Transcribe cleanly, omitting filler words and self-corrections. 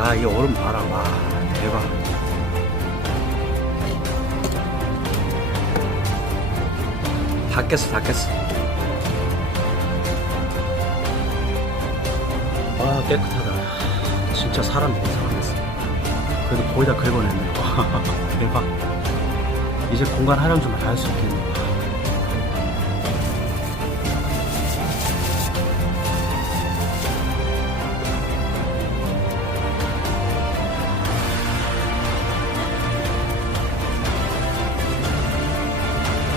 야, 이 얼음 봐라. 와, 대박. 다 깼어, 다 깼어. 아, 깨끗하다. 진짜 살아났어. 그래도 거의 다 긁어냈네. 와, 대박. 이제 공간 활용 좀 할 수 있겠네.